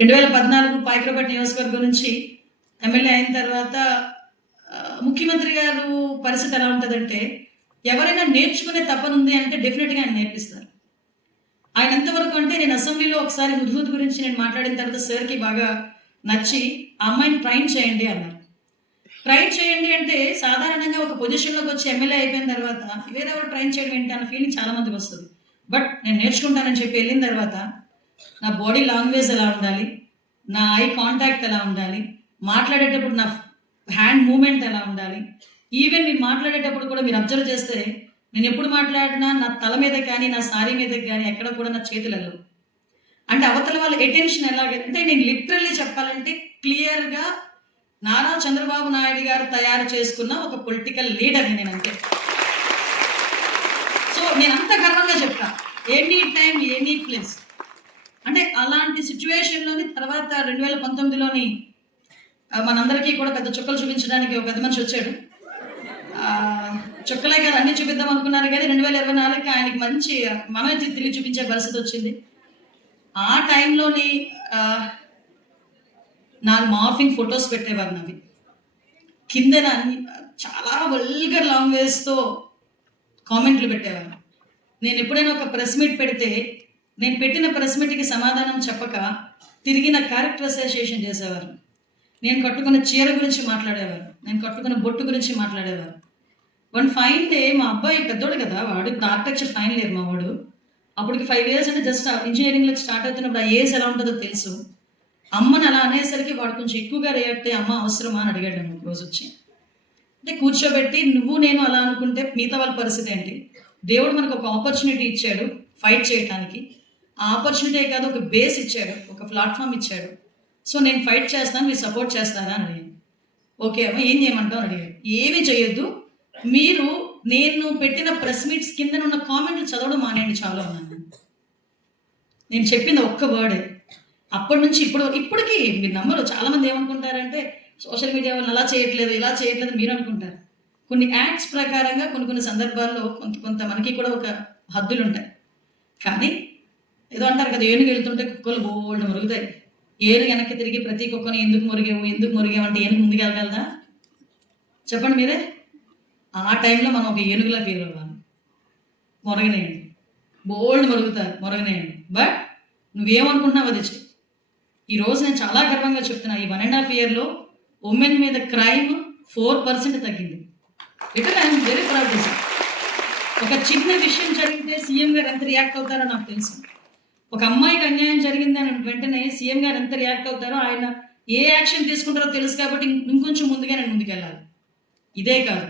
2014 పాయకరపేట నియోజకవర్గం నుంచి ఎమ్మెల్యే అయిన తర్వాత ముఖ్యమంత్రి గారు పరిస్థితి ఎలా ఉంటుందంటే, ఎవరైనా నేర్చుకునే తపనుంది అంటే డెఫినెట్గా ఆయన నేర్పిస్తారు. ఆయన ఎంతవరకు అంటే, నేను అసెంబ్లీలో ఒకసారి హుద్హుద్ గురించి నేను మాట్లాడిన తర్వాత సార్కి బాగా నచ్చి ఆ అమ్మాయిని ట్రైన్ చేయండి అన్నారు. ట్రైన్ చేయండి అంటే సాధారణంగా ఒక పొజిషన్లోకి వచ్చి ఎమ్మెల్యే అయిపోయిన తర్వాత వేరెవరు ట్రైన్ చేయడం ఏంటి అన్న ఫీలింగ్ చాలా మందికి వస్తుంది. బట్ నేను నేర్చుకుంటానని చెప్పి వెళ్ళిన తర్వాత నా బాడీ లాంగ్వేజ్ ఎలా ఉండాలి, నా ఐ కాంటాక్ట్ ఎలా ఉండాలి, మాట్లాడేటప్పుడు నా హ్యాండ్ మూమెంట్ ఎలా ఉండాలి, ఈవెన్ మీరు మాట్లాడేటప్పుడు కూడా మీరు అబ్జర్వ్ చేస్తే నేను ఎప్పుడు మాట్లాడినా నా తల మీద కానీ నా సారీ మీద కానీ ఎక్కడ కూడా నా చేతులు వెళ్ళవు. అంటే అవతల వాళ్ళ అటెన్షన్ ఎలాగంటే, నేను లిటరల్లీ చెప్పాలంటే క్లియర్గా నారా చంద్రబాబు నాయుడు గారు తయారు చేసుకున్న ఒక పొలిటికల్ లీడర్ని నేను అంతే. సో నేను అంత గర్వంగా చెప్తా, ఎనీ టైం ఎనీ ప్లేస్. అంటే అలాంటి సిచ్యువేషన్లోని తర్వాత 2019లోని మనందరికీ కూడా పెద్ద చుక్కలు చూపించడానికి ఒక పెద్ద మనిషి వచ్చాడు. చుక్కలే కాదు అన్నీ చూపిద్దాం అనుకున్నారు, కానీ 2024కి ఆయనకి మంచి మనమే తిరిగి చూపించే పరిస్థితి వచ్చింది. ఆ టైంలోని నాకు మార్ఫింగ్ ఫొటోస్ పెట్టేవారు నావి. కిందన చాలా వల్గర్ లాంగ్వేజ్తో కామెంట్లు పెట్టేవారు. నేను ఎప్పుడైనా ఒక ప్రెస్ మీట్ పెడితే నేను పెట్టిన ప్రెస్ మీట్కి సమాధానం చెప్పక తిరిగి నా క్యారెక్టర్ అసోసియేషన్ చేసేవారు. నేను కట్టుకున్న చీర గురించి మాట్లాడేవారు, నేను కట్టుకున్న బొట్టు గురించి మాట్లాడేవారు. వన్ ఫైన్ డే మా అబ్బాయి పెద్దోడు కదా, వాడు ఇప్పుడు ఆర్కిటెక్చర్ ఫైనల్ ఇయర్ మా వాడు. అప్పటికి 5 years అంటే జస్ట్ ఇంజనీరింగ్లో స్టార్ట్ అవుతున్నప్పుడు ఆ ఏజ్ ఎలా ఉంటుందో తెలుసు. అమ్మని అలా అనేసరికి వాడు కొంచెం ఎక్కువగా రియాక్ట్ అయ్యి, అమ్మ అవసరమా అని అడిగాడు నన్ను ఒక రోజు వచ్చి. అంటే కూర్చోబెట్టి, నువ్వు నేను అలా అనుకుంటే మిగతా వాళ్ళ పరిస్థితి ఏంటి? దేవుడు మనకు ఒక ఆపర్చునిటీ ఇచ్చాడు ఫైట్ చేయడానికి. ఆ ఆపర్చునిటీ కాదు, ఒక బేస్ ఇచ్చాడు, ఒక ప్లాట్ఫామ్ ఇచ్చాడు. సో నేను ఫైట్ చేస్తాను, మీరు సపోర్ట్ చేస్తారా అని అడిగాను. ఓకే అమ్మ, ఏం చేయమంటావు అని అడిగాడు. ఏమీ చేయొద్దు, మీరు నేను పెట్టిన ప్రెస్ మీట్స్ కింద ఉన్న కామెంట్లు చదవడం మానేయండి చాలు అన్నాను. నేను చెప్పింది ఒక్క వర్డే. అప్పటి నుంచి ఇప్పటికీ మీరు నమ్మరు, చాలామంది ఏమనుకుంటారంటే సోషల్ మీడియా వాళ్ళు అలా చేయట్లేదు ఇలా చేయట్లేదు మీరు అనుకుంటారు. కొన్ని యాక్ట్స్ ప్రకారంగా కొన్ని సందర్భాల్లో కొంత మనకి కూడా ఒక హద్దులు ఉంటాయి. కానీ ఏదో అంటారు కదా, ఏనుగు వెళ్తుంటే కుక్కలు బోల్డ్ మురుగుతాయి. ఏనుగు వెనక్కి తిరిగి ప్రతి కుక్కను ఎందుకు మురిగావు అంటే ఏనుగు ముందుకు వెళ్ళగలదా? చెప్పండి మీరే. ఆ టైంలో మనం ఒక ఏనుగులా ఫీల్ అవ్వాలి. మొరగనేయండి, బోల్డ్ మొరగనేయండి. బట్ నువ్వేమనుకుంటున్నావు అది చెయ్యి. ఈరోజు నేను చాలా గర్వంగా చెప్తున్నా, ఈ 1.5 yearలో ఉమెన్ మీద క్రైమ్ 4% తగ్గింది. ఇట్లా ఐఎమ్ వెరీ ప్రౌడ్ దిస్. ఒక చిన్న విషయం జరిగితే సీఎం గారు ఎంత రియాక్ట్ అవుతారో నాకు తెలుసు. ఒక అమ్మాయికి అన్యాయం జరిగింది అని వెంటనే సీఎం గారు ఎంత రియాక్ట్ అవుతారో, ఆయన ఏ యాక్షన్ తీసుకుంటారో తెలుసు. కాబట్టి ఇంకొంచెం ముందుగా నేను ముందుకెళ్ళాలి. ఇదే కాదు,